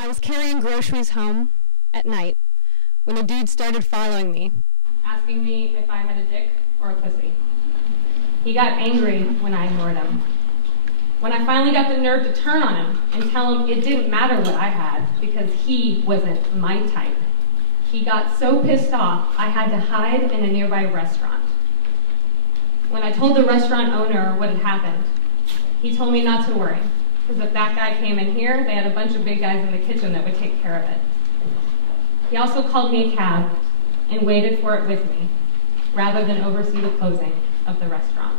I was carrying groceries home at night when a dude started following me, asking me if I had a dick or a pussy. He got angry when I ignored him. When I finally got the nerve to turn on him and tell him it didn't matter what I had because he wasn't my type, he got so pissed off I had to hide in a nearby restaurant. When I told the restaurant owner what had happened, he told me not to worry, because if that guy came in here, they had a bunch of big guys in the kitchen that would take care of it. He also called me a cab and waited for it with me, rather than oversee the closing of the restaurant.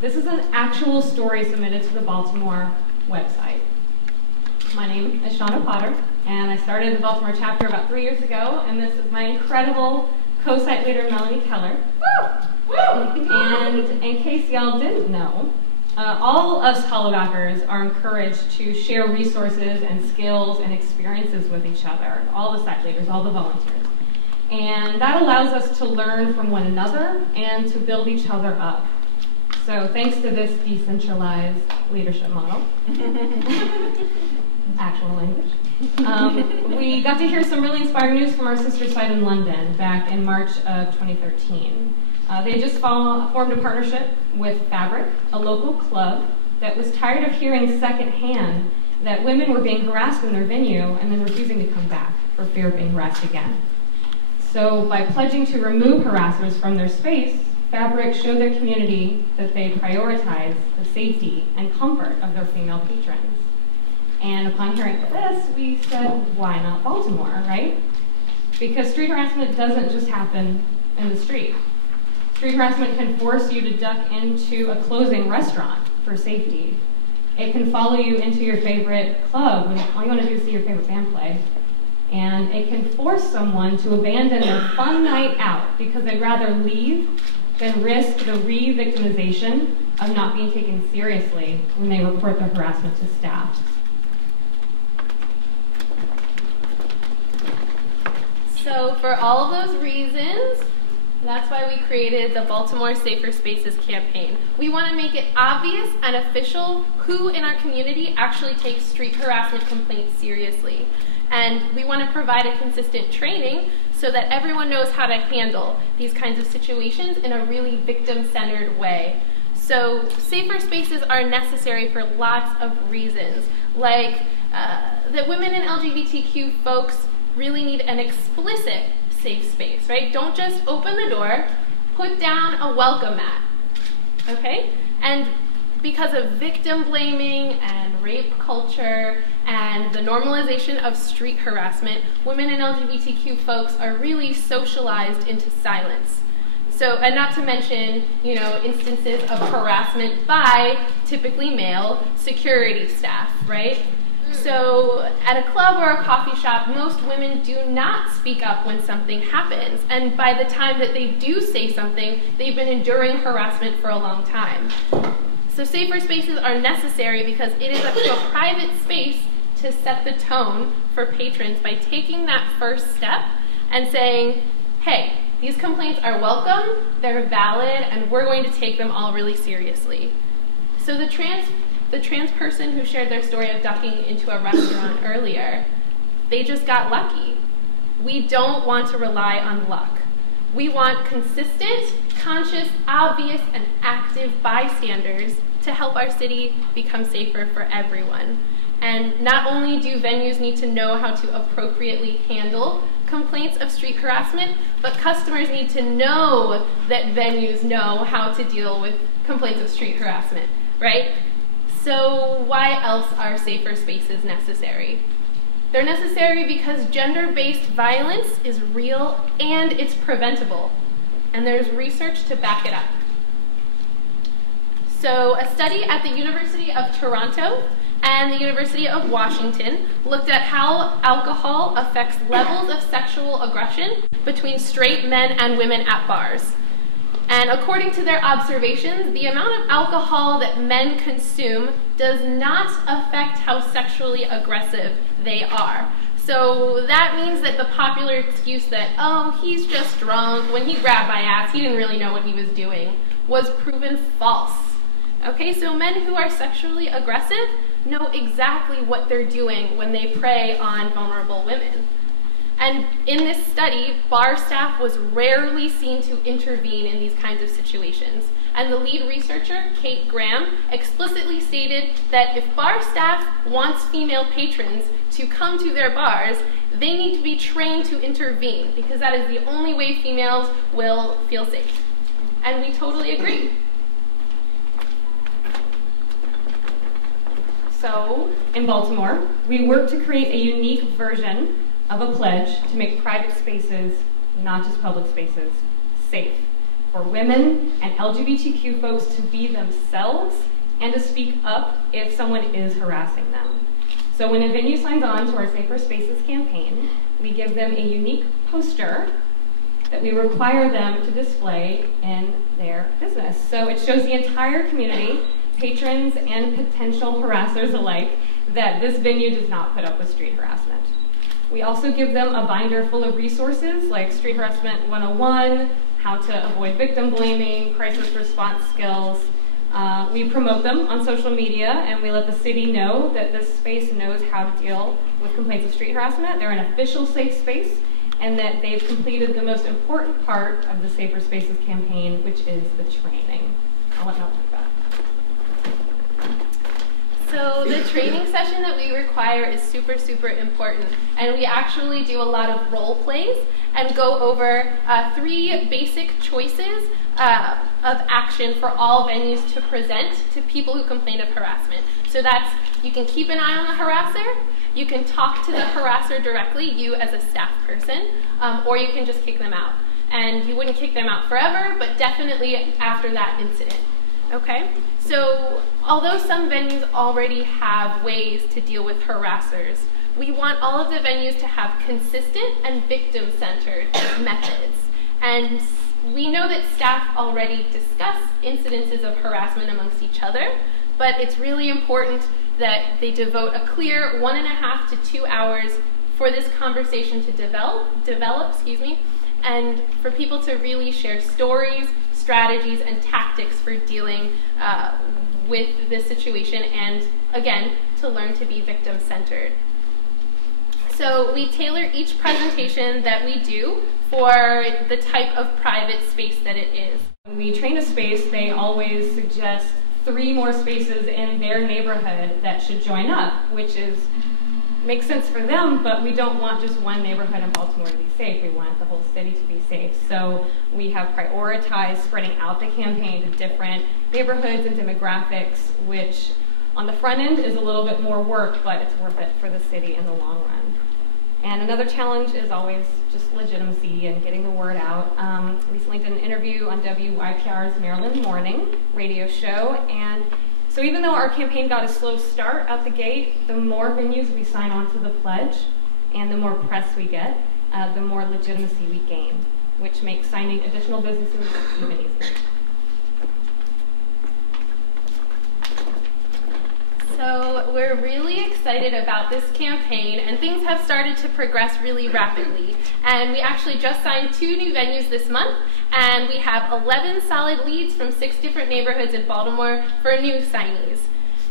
This is an actual story submitted to the Baltimore website. My name is Shawna Potter, and I started the Baltimore chapter about 3 years ago, and this is my incredible co-site leader, Melanie Keller. And in case y'all didn't know, all us Hollabackers are encouraged to share resources and skills and experiences with each other, all the site leaders, all the volunteers. And that allows us to learn from one another and to build each other up. So thanks to this decentralized leadership model, actual language, we got to hear some really inspiring news from our sister site in London back in March of 2013. They just formed a partnership with Fabric, a local club that was tired of hearing secondhand that women were being harassed in their venue and then refusing to come back for fear of being harassed again. So by pledging to remove harassers from their space, Fabric showed their community that they prioritize the safety and comfort of their female patrons. And upon hearing this, we said, why not Baltimore, right? Because street harassment doesn't just happen in the street. Street harassment can force you to duck into a closing restaurant for safety. It can follow you into your favorite club when all you want to do is see your favorite band play. And it can force someone to abandon their fun night out because they'd rather leave than risk the re-victimization of not being taken seriously when they report their harassment to staff. So for all of those reasons, that's why we created the Baltimore Safer Spaces campaign. We want to make it obvious and official who in our community actually takes street harassment complaints seriously. And we want to provide a consistent training so that everyone knows how to handle these kinds of situations in a really victim-centered way. So safer spaces are necessary for lots of reasons, like that women and LGBTQ folks really need an explicit safe space, right? Don't just open the door, put down a welcome mat, okay? And because of victim blaming and rape culture and the normalization of street harassment, women and LGBTQ folks are really socialized into silence. So, and not to mention, instances of harassment by typically male security staff, right? So at a club or a coffee shop, most women do not speak up when something happens. And by the time that they do say something, they've been enduring harassment for a long time. So safer spaces are necessary because it is up to a private space to set the tone for patrons by taking that first step and saying, hey, these complaints are welcome, they're valid, and we're going to take them all really seriously. So the trans person who shared their story of ducking into a restaurant earlier, they just got lucky. We don't want to rely on luck. We want consistent, conscious, obvious, and active bystanders to help our city become safer for everyone. And not only do venues need to know how to appropriately handle complaints of street harassment, but customers need to know that venues know how to deal with complaints of street harassment, right? So why else are safer spaces necessary? They're necessary because gender-based violence is real and it's preventable. And there's research to back it up. So a study at the University of Toronto and the University of Washington looked at how alcohol affects levels of sexual aggression between straight men and women at bars. And according to their observations, the amount of alcohol that men consume does not affect how sexually aggressive they are. So that means that the popular excuse that, oh, he's just drunk, when he grabbed my ass, he didn't really know what he was doing, was proven false. Okay, so men who are sexually aggressive know exactly what they're doing when they prey on vulnerable women. And in this study, bar staff was rarely seen to intervene in these kinds of situations. And the lead researcher, Kate Graham, explicitly stated that if bar staff wants female patrons to come to their bars, they need to be trained to intervene, because that is the only way females will feel safe. And we totally agree. So, in Baltimore, we worked to create a unique version of a pledge to make private spaces, not just public spaces, safe for women and LGBTQ folks to be themselves and to speak up if someone is harassing them. So when a venue signs on to our Safer Spaces campaign, we give them a unique poster that we require them to display in their business. So it shows the entire community, patrons and potential harassers alike, that this venue does not put up with street harassment. We also give them a binder full of resources like Street Harassment 101, how to avoid victim blaming, crisis response skills. We promote them on social media, and we let the city know that this space knows how to deal with complaints of street harassment. They're an official safe space, and that they've completed the most important part of the Safer Spaces campaign, which is the training. I'll let Mel talk about it. So the training session that we require is super, super important. And we actually do a lot of role plays and go over 3 basic choices of action for all venues to present to people who complain of harassment. So that's, you can keep an eye on the harasser, you can talk to the harasser directly, you as a staff person, or you can just kick them out. And you wouldn't kick them out forever, but definitely after that incident. Okay, so although some venues already have ways to deal with harassers, we want all of the venues to have consistent and victim-centered methods. And we know that staff already discuss incidences of harassment amongst each other, but it's really important that they devote a clear 1.5 to 2 hours for this conversation to develop, and for people to really share stories, strategies, and tactics for dealing with this situation, and again, to learn to be victim-centered. So we tailor each presentation that we do for the type of private space that it is. When we train a space, they always suggest 3 more spaces in their neighborhood that should join up, which makes sense for them, but we don't want just one neighborhood in Baltimore to be safe. We want the whole city to be safe. So we have prioritized spreading out the campaign to different neighborhoods and demographics, which on the front end is a little bit more work, but it's worth it for the city in the long run. And another challenge is always just legitimacy and getting the word out. Recently did an interview on WYPR's Maryland Morning radio show, and so even though our campaign got a slow start out the gate, the more venues we sign on to the pledge and the more press we get, the more legitimacy we gain, which makes signing additional businesses even easier. So we're really excited about this campaign, and things have started to progress really rapidly. And we actually just signed 2 new venues this month, and we have 11 solid leads from 6 different neighborhoods in Baltimore for new signees.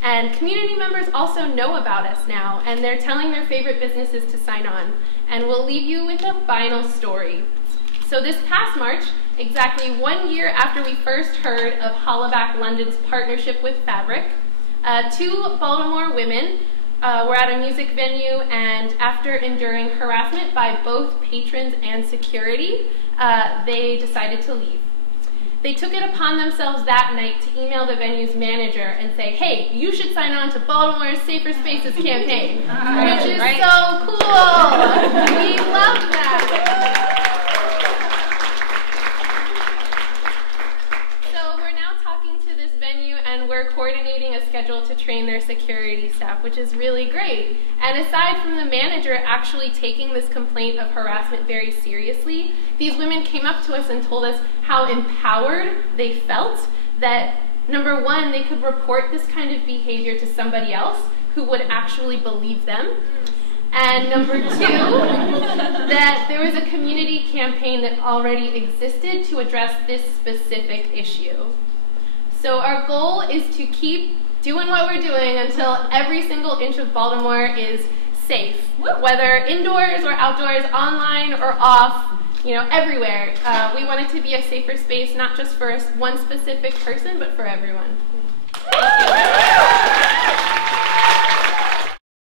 And community members also know about us now, and they're telling their favorite businesses to sign on. And we'll leave you with a final story. So this past March, exactly 1 year after we first heard of Hollaback London's partnership with Fabric, 2 Baltimore women were at a music venue, and after enduring harassment by both patrons and security, they decided to leave. They took it upon themselves that night to email the venue's manager and say, hey, you should sign on to Baltimore's Safer Spaces campaign, which is so cool. We love that. And we're coordinating a schedule to train their security staff, which is really great. And aside from the manager actually taking this complaint of harassment very seriously, these women came up to us and told us how empowered they felt that, number 1, they could report this kind of behavior to somebody else who would actually believe them. And number 2, that there was a community campaign that already existed to address this specific issue. So our goal is to keep doing what we're doing until every single inch of Baltimore is safe, whether indoors or outdoors, online or off, everywhere. We want it to be a safer space, not just for one specific person, but for everyone. Thank you.